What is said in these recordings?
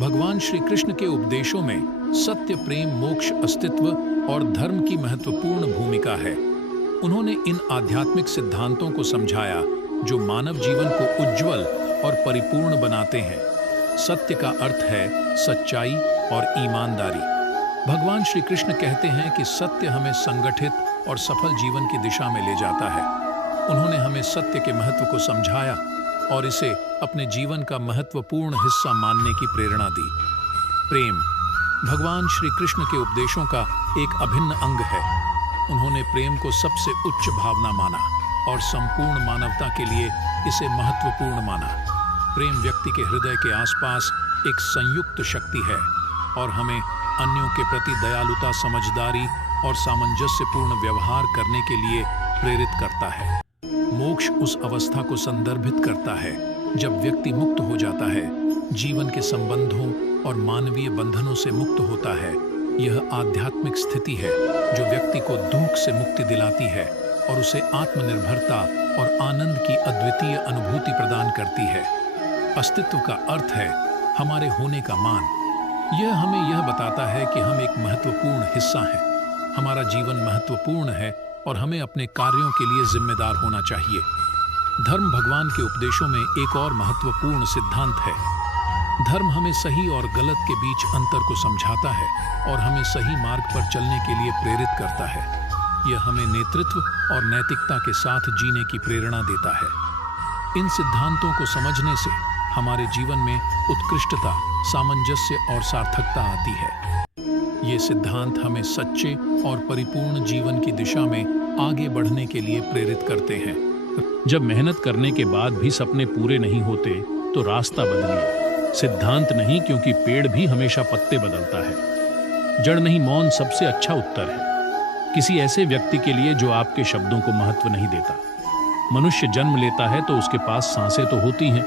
भगवान श्री कृष्ण के उपदेशों में सत्य, प्रेम, मोक्ष, अस्तित्व और धर्म की महत्वपूर्ण भूमिका है। उन्होंने इन आध्यात्मिक सिद्धांतों को समझाया जो मानव जीवन को उज्जवल और परिपूर्ण बनाते हैं। सत्य का अर्थ है सच्चाई और ईमानदारी। भगवान श्री कृष्ण कहते हैं कि सत्य हमें संगठित और सफल जीवन की दिशा में ले जाता है। उन्होंने हमें सत्य के महत्व को समझाया और इसे अपने जीवन का महत्वपूर्ण हिस्सा मानने की प्रेरणा दी। प्रेम भगवान श्री कृष्ण के उपदेशों का एक अभिन्न अंग है। उन्होंने प्रेम को सबसे उच्च भावना माना और संपूर्ण मानवता के लिए इसे महत्वपूर्ण माना। प्रेम व्यक्ति के हृदय के आसपास एक संयुक्त शक्ति है और हमें अन्यों के प्रति दयालुता, समझदारी और सामंजस्यपूर्ण व्यवहार करने के लिए प्रेरित करता है। मोक्ष उस अवस्था को संदर्भित करता है जब व्यक्ति मुक्त हो जाता है, जीवन के संबंधों और मानवीय बंधनों से मुक्त होता है। यह आध्यात्मिक स्थिति है जो व्यक्ति को दुख से मुक्ति दिलाती है और उसे आत्मनिर्भरता और आनंद की अद्वितीय अनुभूति प्रदान करती है। अस्तित्व का अर्थ है हमारे होने का मान। यह हमें यह बताता है कि हम एक महत्वपूर्ण हिस्सा हैं। हमारा जीवन महत्वपूर्ण है और हमें अपने कार्यों के लिए जिम्मेदार होना चाहिए। धर्म भगवान के उपदेशों में एक और महत्वपूर्ण सिद्धांत है। धर्म हमें सही और गलत के बीच अंतर को समझाता है और हमें सही मार्ग पर चलने के लिए प्रेरित करता है। यह हमें नेतृत्व और नैतिकता के साथ जीने की प्रेरणा देता है। इन सिद्धांतों को समझने से हमारे जीवन में उत्कृष्टता, सामंजस्य और सार्थकता आती है। ये सिद्धांत हमें सच्चे और परिपूर्ण जीवन की दिशा में आगे बढ़ने के लिए प्रेरित करते हैं। जब मेहनत करने के बाद भी सपने पूरे नहीं होते तो रास्ता बदलिए। सिद्धांत नहीं, क्योंकि पेड़ भी हमेशा पत्ते बदलता है। जड़ नहीं, मौन सबसे अच्छा उत्तर है। किसी ऐसे व्यक्ति के लिए जो आपके शब्दों को महत्व नहीं देता। मनुष्य जन्म लेता है तो उसके पास सांसें तो होती हैं,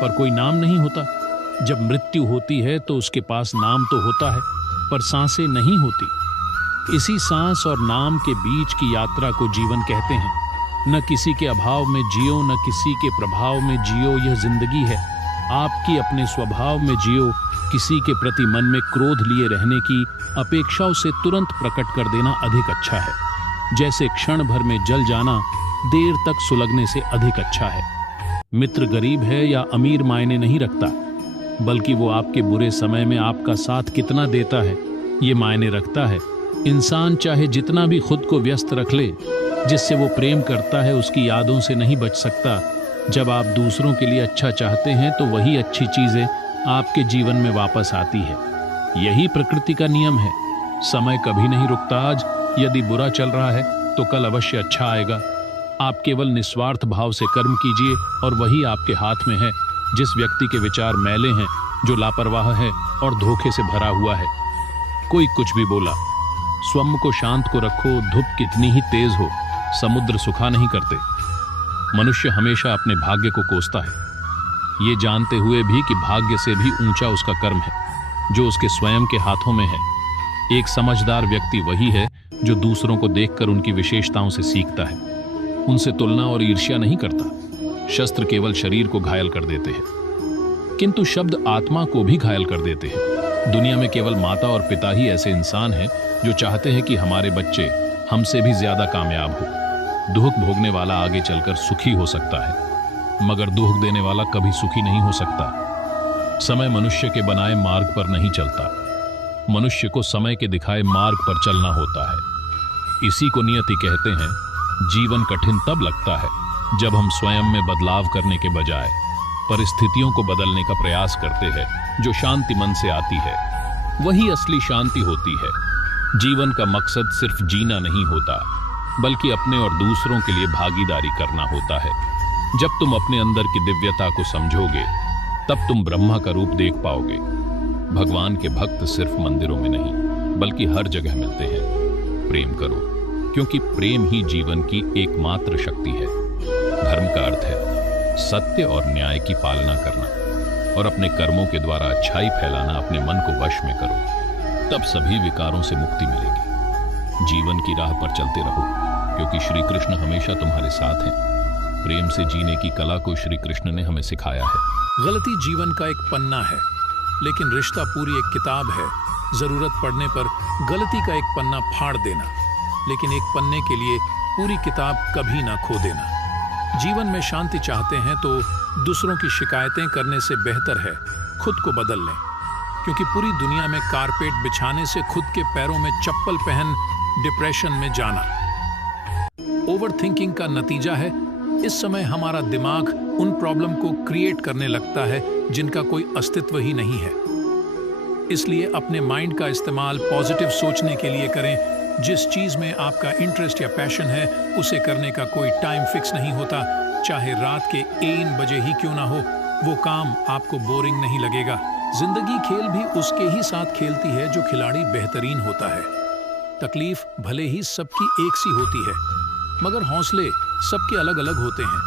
पर कोई नाम नहीं होता। जब मृत्यु होती है तो उसके पास नाम तो होता है, पर सांसें नहीं होती। इसी सांस और नाम के बीच की यात्रा को जीवन कहते हैं। न किसी के अभाव में जियो, न किसी के प्रभाव में जियो, यह जिंदगी है। आपकी अपने स्वभाव में जियो। किसी के प्रति मन में क्रोध लिए रहने की अपेक्षा उसे तुरंत प्रकट कर देना अधिक अच्छा है। जैसे क्षण भर में जल जाना देर तक सुलगने से अधिक अच्छा है। मित्र गरीब है या अमीर मायने नहीं रखता, बल्कि वो आपके बुरे समय में आपका साथ कितना देता है ये मायने रखता है। इंसान चाहे जितना भी खुद को व्यस्त रख ले, जिससे वो प्रेम करता है उसकी यादों से नहीं बच सकता। जब आप दूसरों के लिए अच्छा चाहते हैं तो वही अच्छी चीजें आपके जीवन में वापस आती है। यही प्रकृति का नियम है। समय कभी नहीं रुकता। आज यदि बुरा चल रहा है तो कल अवश्य अच्छा आएगा। आप केवल निस्वार्थ भाव से कर्म कीजिए और वही आपके हाथ में है। जिस व्यक्ति के विचार मैले हैं, जो लापरवाह है और धोखे से भरा हुआ है। कोई कुछ भी बोला, स्वयं को शांत को रखो। धूप कितनी ही तेज हो, समुद्र सुखा नहीं करते। मनुष्य हमेशा अपने भाग्य को कोसता है, ये जानते हुए भी कि भाग्य से भी ऊंचा उसका कर्म है जो उसके स्वयं के हाथों में है। एक समझदार व्यक्ति वही है जो दूसरों को देखकर उनकी विशेषताओं से सीखता है, उनसे तुलना और ईर्ष्या नहीं करता। शस्त्र केवल शरीर को घायल कर देते हैं, किंतु शब्द आत्मा को भी घायल कर देते हैं। दुनिया में केवल माता और पिता ही ऐसे इंसान हैं जो चाहते हैं कि हमारे बच्चे हमसे भी ज्यादा कामयाब हो। दुख भोगने वाला आगे चलकर सुखी हो सकता है, मगर दुख देने वाला कभी सुखी नहीं हो सकता। समय मनुष्य के बनाए मार्ग पर नहीं चलता, मनुष्य को समय के दिखाए मार्ग पर चलना होता है। इसी को नियति कहते हैं। जीवन कठिन तब लगता है जब हम स्वयं में बदलाव करने के बजाय परिस्थितियों को बदलने का प्रयास करते हैं। जो शांति मन से आती है वही असली शांति होती है। जीवन का मकसद सिर्फ जीना नहीं होता, बल्कि अपने और दूसरों के लिए भागीदारी करना होता है। जब तुम अपने अंदर की दिव्यता को समझोगे, तब तुम ब्रह्मा का रूप देख पाओगे। भगवान के भक्त सिर्फ मंदिरों में नहीं, बल्कि हर जगह मिलते हैं। प्रेम करो, क्योंकि प्रेम ही जीवन की एकमात्र शक्ति है। धर्म का अर्थ है सत्य और न्याय की पालना करना और अपने कर्मों के द्वारा अच्छाई फैलाना। अपने मन को वश में करो, तब सभी विकारों से मुक्ति मिलेगी। जीवन की राह पर चलते रहो, क्योंकि श्री कृष्ण हमेशा तुम्हारे साथ हैं। प्रेम से जीने की कला को श्री कृष्ण ने हमें सिखाया है। गलती जीवन का एक पन्ना है, लेकिन रिश्ता पूरी एक किताब है। जरूरत पड़ने पर गलती का एक पन्ना फाड़ देना, लेकिन एक पन्ने के लिए पूरी किताब कभी ना खो देना। जीवन में शांति चाहते हैं तो दूसरों की शिकायतें करने से बेहतर है खुद को बदल लें, क्योंकि पूरी दुनिया में कारपेट बिछाने से खुद के पैरों में चप्पल पहन डिप्रेशन में जाना। ओवरथिंकिंग का नतीजा है इस समय हमारा दिमाग उन प्रॉब्लम को क्रिएट करने लगता है जिनका कोई अस्तित्व ही नहीं है। इसलिए अपने माइंड का इस्तेमाल पॉजिटिव सोचने के लिए करें। जिस चीज में आपका इंटरेस्ट या पैशन है उसे करने का कोई टाइम फिक्स नहीं होता, चाहे रात के 1 बजे ही क्यों ना हो, वो काम आपको बोरिंग नहीं लगेगा। जिंदगी खेल भी उसके ही साथ खेलती है जो खिलाड़ी बेहतरीन होता है। तकलीफ भले ही सबकी एक सी होती है, मगर हौसले सबके अलग अलग होते हैं।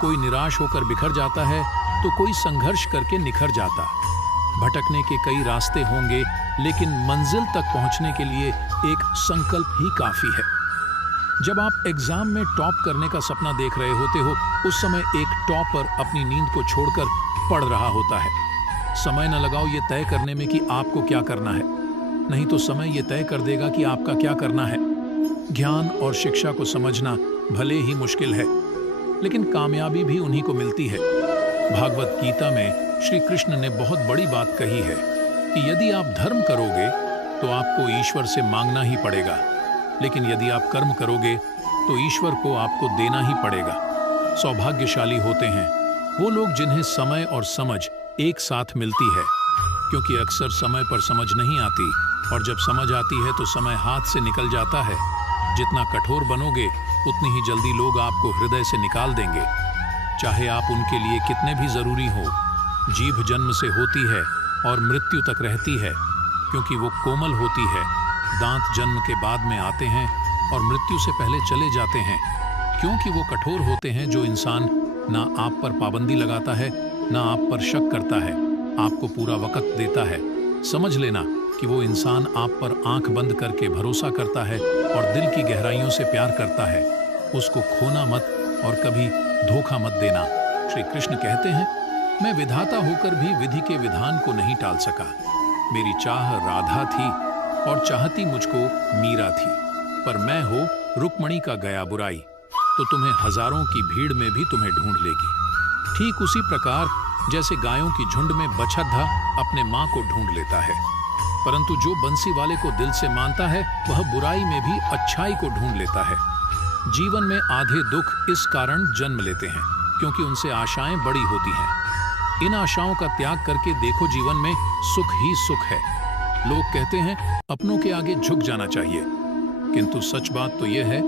कोई निराश होकर बिखर जाता है तो कोई संघर्ष करके निखर जाता। भटकने के कई रास्ते होंगे, लेकिन मंजिल तक पहुंचने के लिए एक संकल्प ही काफी है। जब आप एग्जाम में टॉप करने का सपना देख रहे होते हो, उस समय एक टॉपर अपनी नींद को छोड़कर पढ़ रहा होता है। समय न लगाओ ये तय करने में कि आपको क्या करना है, नहीं तो समय ये तय कर देगा कि आपका क्या करना है। ज्ञान और शिक्षा को समझना भले ही मुश्किल है, लेकिन कामयाबी भी उन्हीं को मिलती है। भागवत गीता में श्री कृष्ण ने बहुत बड़ी बात कही है कि यदि आप धर्म करोगे तो आपको ईश्वर से मांगना ही पड़ेगा, लेकिन यदि आप कर्म करोगे तो ईश्वर को आपको देना ही पड़ेगा। सौभाग्यशाली होते हैं वो लोग जिन्हें समय और समझ एक साथ मिलती है, क्योंकि अक्सर समय पर समझ नहीं आती, और जब समझ आती है तो समय हाथ से निकल जाता है। जितना कठोर बनोगे उतनी ही जल्दी लोग आपको हृदय से निकाल देंगे, चाहे आप उनके लिए कितने भी जरूरी हो। जीभ जन्म से होती है और मृत्यु तक रहती है, क्योंकि वो कोमल होती है। दांत जन्म के बाद में आते हैं और मृत्यु से पहले चले जाते हैं, क्योंकि वो कठोर होते हैं। जो इंसान ना आप पर पाबंदी लगाता है, ना आप पर शक करता है, आपको पूरा वक्त देता है, समझ लेना कि वो इंसान आप पर आंख बंद करके भरोसा करता है और दिल की गहराइयों से प्यार करता है। उसको खोना मत और कभी धोखा मत देना। श्री कृष्ण कहते हैं, मैं विधाता होकर भी विधि के विधान को नहीं टाल सका। मेरी चाह राधा थी और चाहती मुझको मीरा थी, पर मैं हो रुक्मणी का गया बुराई, तो तुम्हें हजारों की भीड़ में भी तुम्हें ढूंढ लेगी। ठीक उसी प्रकार जैसे गायों की झुंड में बछड़ा अपने माँ को ढूंढ लेता है, परंतु जो बंसी वाले को दिल से मानता है वह बुराई में भी अच्छाई को ढूंढ लेता है। जीवन में आधे दुख इस कारण जन्म लेते हैं क्योंकि उनसे आशाएं बड़ी होती हैं। इन आशाओं का त्याग करके देखो, जीवन में सुख ही सुख है। लोग कहते हैं अपनों के आगे झुक जाना चाहिए, किंतु सच बात तो यह है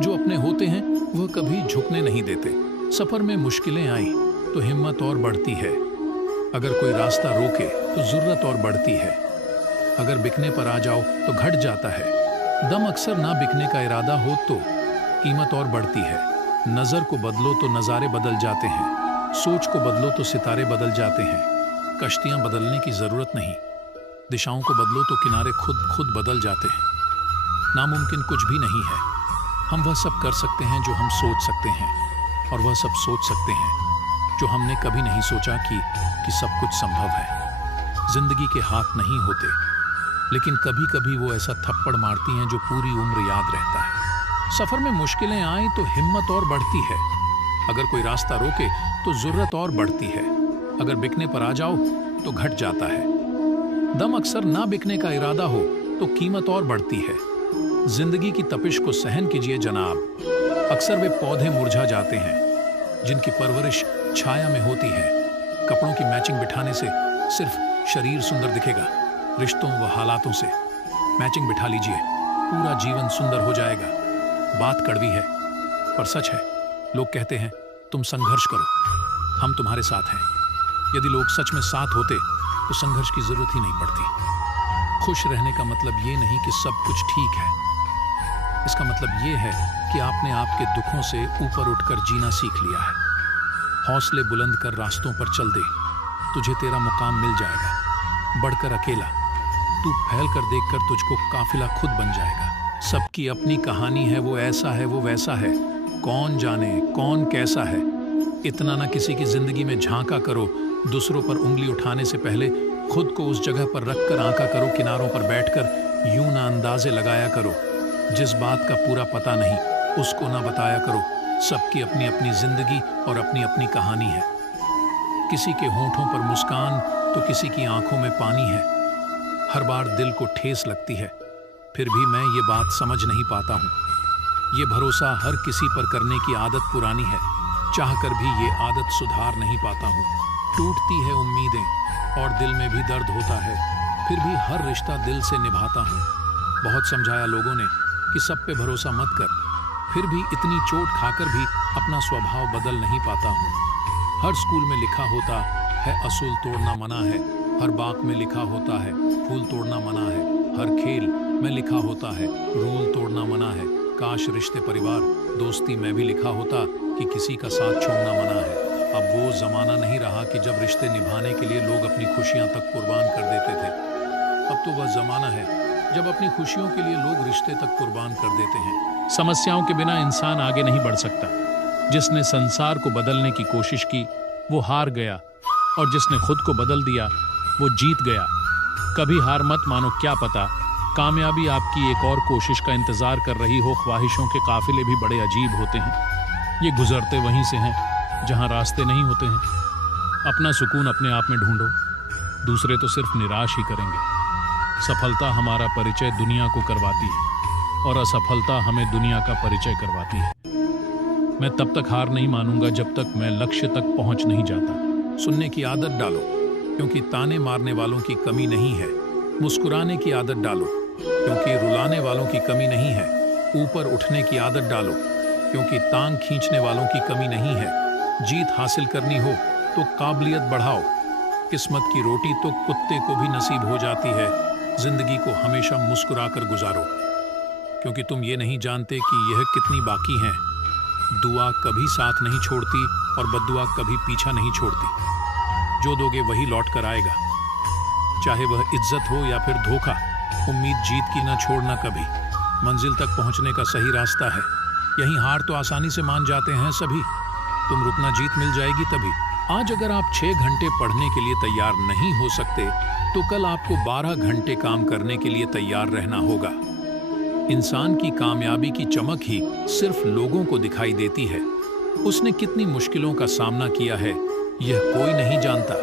जो अपने होते हैं वह कभी झुकने नहीं देते। सफर में मुश्किलें आई तो हिम्मत और बढ़ती है। अगर कोई रास्ता रोके तो जरूरत और बढ़ती है। अगर बिकने पर आ जाओ तो घट जाता है। दम अक्सर ना बिकने का इरादा हो तो कीमत और बढ़ती है। नजर को बदलो तो नजारे बदल जाते हैं। सोच को बदलो तो सितारे बदल जाते हैं। कश्तियां बदलने की जरूरत नहीं, दिशाओं को बदलो तो किनारे खुद बदल जाते हैं। नामुमकिन कुछ भी नहीं है। हम वह सब कर सकते हैं जो हम सोच सकते हैं, और वह सब सोच सकते हैं जो हमने कभी नहीं सोचा कि सब कुछ संभव है। जिंदगी के हाथ नहीं होते, लेकिन कभी कभी वो ऐसा थप्पड़ मारती हैं जो पूरी उम्र याद रहता है। सफर में मुश्किलें आए तो हिम्मत और बढ़ती है। अगर कोई रास्ता रोके तो जरूरत और बढ़ती है। अगर बिकने पर आ जाओ तो घट जाता है। दम अक्सर ना बिकने का इरादा हो तो कीमत और बढ़ती है। जिंदगी की तपिश को सहन कीजिए जनाब। अक्सर वे पौधे मुरझा जाते हैं जिनकी परवरिश छाया में होती है। कपड़ों की मैचिंग बिठाने से सिर्फ शरीर सुंदर दिखेगा, रिश्तों व हालातों से मैचिंग बिठा लीजिए, पूरा जीवन सुंदर हो जाएगा। बात कड़वी है पर सच है। लोग कहते हैं तुम संघर्ष करो, हम तुम्हारे साथ हैं। यदि लोग सच में साथ होते तो संघर्ष की जरूरत ही नहीं पड़ती। खुश रहने का मतलब ये नहीं कि सब कुछ ठीक है। इसका मतलब ये है कि आपने आपके दुखों से ऊपर उठकर जीना सीख लिया है। हौसले बुलंद कर रास्तों पर चल दे, तुझे तेरा मुकाम मिल जाएगा। बढ़कर अकेला, तू फैल कर देखकर तुझको काफिला खुद बन जाएगा। सबकी अपनी कहानी है, वो ऐसा है वो वैसा है, कौन जाने कौन कैसा है। इतना ना किसी की जिंदगी में झांका करो। दूसरों पर उंगली उठाने से पहले खुद को उस जगह पर रखकर आंका करो, किनारों पर बैठकर यूं ना अंदाजे लगाया करो। जिस बात का पूरा पता नहीं उसको ना बताया करो। सबकी अपनी अपनी जिंदगी और अपनी अपनी कहानी है। किसी के होंठों पर मुस्कान तो किसी की आंखों में पानी है। हर बार दिल को ठेस लगती है, फिर भी मैं ये बात समझ नहीं पाता हूँ। ये भरोसा हर किसी पर करने की आदत पुरानी है, चाहकर भी ये आदत सुधार नहीं पाता हूँ। टूटती है उम्मीदें और दिल में भी दर्द होता है, फिर भी हर रिश्ता दिल से निभाता हूँ। बहुत समझाया लोगों ने कि सब पे भरोसा मत कर, फिर भी इतनी चोट खाकर भी अपना स्वभाव बदल नहीं पाता हूँ। हर स्कूल में लिखा होता है असूल तोड़ना मना है, हर बाग में लिखा होता है फूल तोड़ना मना है, हर खेल में लिखा होता है रूल तोड़ना मना है। काश रिश्ते परिवार दोस्ती में भी लिखा होता कि किसी का साथ छोड़ना मना है। अब वो जमाना नहीं रहा कि जब रिश्ते निभाने के लिए लोग अपनी खुशियां तक कुर्बान कर देते थे। अब तो वह जमाना है जब अपनी खुशियों के लिए लोग रिश्ते तक कुर्बान कर देते हैं। समस्याओं के बिना इंसान आगे नहीं बढ़ सकता। जिसने संसार को बदलने की कोशिश की वो हार गया, और जिसने खुद को बदल दिया वो जीत गया। कभी हार मत मानो, क्या पता कामयाबी आपकी एक और कोशिश का इंतजार कर रही हो। ख्वाहिशों के काफिले भी बड़े अजीब होते हैं, ये गुजरते वहीं से हैं जहां रास्ते नहीं होते हैं। अपना सुकून अपने आप में ढूंढो, दूसरे तो सिर्फ निराश ही करेंगे। सफलता हमारा परिचय दुनिया को करवाती है और असफलता हमें दुनिया का परिचय करवाती है। मैं तब तक हार नहीं मानूंगा जब तक मैं लक्ष्य तक पहुंच नहीं जाता। सुनने की आदत डालो, क्योंकि ताने मारने वालों की कमी नहीं है। मुस्कुराने की आदत डालो, क्योंकि रुलाने वालों की कमी नहीं है। ऊपर उठने की आदत डालो, क्योंकि टांग खींचने वालों की कमी नहीं है। जीत हासिल करनी हो तो काबिलियत बढ़ाओ। किस्मत की रोटी तो कुत्ते को भी नसीब हो जाती है। जिंदगी को हमेशा मुस्कुराकर गुजारो, क्योंकि तुम ये नहीं जानते कि यह कितनी बाकी हैं। दुआ कभी साथ नहीं छोड़ती और बद्दुआ कभी पीछा नहीं छोड़ती। जो दोगे वही लौट कर आएगा, चाहे वह इज्जत हो या फिर धोखा। उम्मीद जीत की न छोड़ना कभी, मंजिल तक पहुंचने का सही रास्ता है। यही हार तो आसानी से मान जाते हैं सभी। तुम रुकना, जीत मिल जाएगी तभी। आज अगर आप 6 घंटे पढ़ने के लिए तैयार नहीं हो सकते तो कल आपको 12 घंटे काम करने के लिए तैयार रहना होगा। इंसान की कामयाबी की चमक ही सिर्फ लोगों को दिखाई देती है। उसने कितनी मुश्किलों का सामना किया है यह कोई नहीं जानता।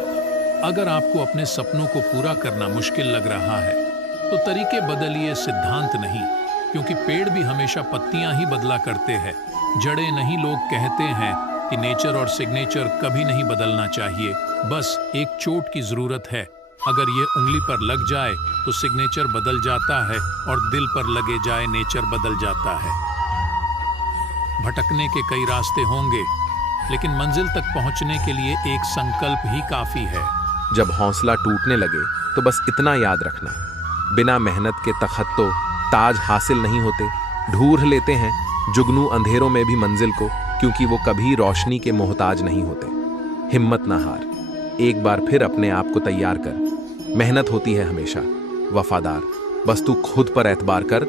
अगर आपको अपने सपनों को पूरा करना मुश्किल लग रहा है तो तरीके बदलिए, सिद्धांत नहीं, क्योंकि पेड़ भी हमेशा पत्तियां ही बदला करते हैं, जड़ें नहीं। लोग कहते हैं कि नेचर और सिग्नेचर कभी नहीं बदलना चाहिए, बस एक चोट की जरूरत है। अगर ये उंगली पर लग जाए तो सिग्नेचर बदल जाता है, और दिल पर लगे जाए नेचर बदल जाता है। भटकने के कई रास्ते होंगे, लेकिन मंजिल तक पहुंचने के लिए एक संकल्प ही काफी है। जब हौसला टूटने लगे तो बस इतना याद रखना, बिना मेहनत के तखत तो ताज हासिल नहीं होते। ढूंढ लेते हैं जुगनू अंधेरों में भी मंजिल को, क्योंकि वो कभी रोशनी के मोहताज नहीं होते। हिम्मत ना हार, एक बार फिर अपने आप को तैयार कर। मेहनत होती है हमेशा वफादार, बस तू खुद पर एतबार कर।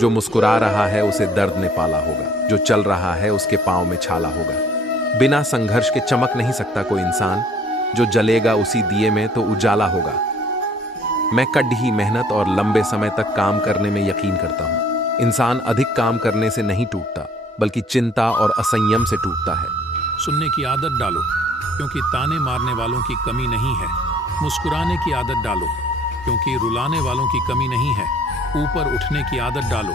जो मुस्कुरा रहा है उसे दर्द ने पाला होगा, जो चल रहा है उसके पांव में छाला होगा। बिना संघर्ष के चमक नहीं सकता कोई इंसान, जो जलेगा उसी दिए में तो उजाला होगा। मैं कड़ी मेहनत और लंबे समय तक काम करने में यकीन करता हूँ। इंसान अधिक काम करने से नहीं टूटता, बल्कि चिंता और असंयम से टूटता है। सुनने की आदत डालो, क्योंकि ताने मारने वालों की कमी नहीं है। मुस्कुराने की आदत डालो, क्योंकि रुलाने वालों की कमी नहीं है। ऊपर उठने की आदत डालो,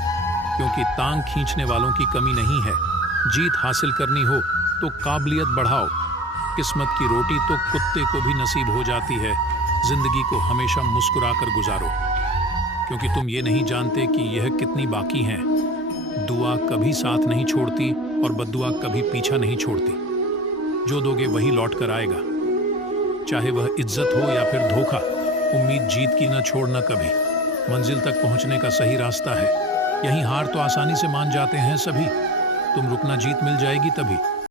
क्योंकि टांग खींचने वालों की कमी नहीं है। जीत हासिल करनी हो तो काबिलियत बढ़ाओ। किस्मत की रोटी तो कुत्ते को भी नसीब हो जाती है। जिंदगी को हमेशा मुस्कुराकर गुजारो, क्योंकि तुम ये नहीं जानते कि यह कितनी बाकी हैं। दुआ कभी साथ नहीं छोड़ती और बद्दुआ कभी पीछा नहीं छोड़ती। जो दोगे वही लौट कर आएगा, चाहे वह इज्जत हो या फिर धोखा। उम्मीद जीत की न छोड़ना कभी, मंजिल तक पहुंचने का सही रास्ता है। यही हार तो आसानी से मान जाते हैं सभी। तुम रुकना, जीत मिल जाएगी तभी।